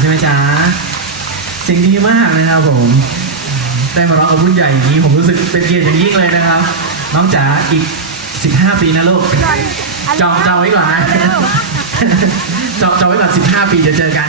ใช่ไหมจ๊ะสิ่งดีมากนะครับผม ได้มาร้องกับรุ่นใหญ่อย่างนี้ ผมรู้สึกเป็นเกียรติอย่างยิ่งเลยนะครับ น้องจ๋าอีก 15 ปีนะลูกจองจองไว้ก่อนนะจองจองไว้ก่อน15 ปีจะเจอกัน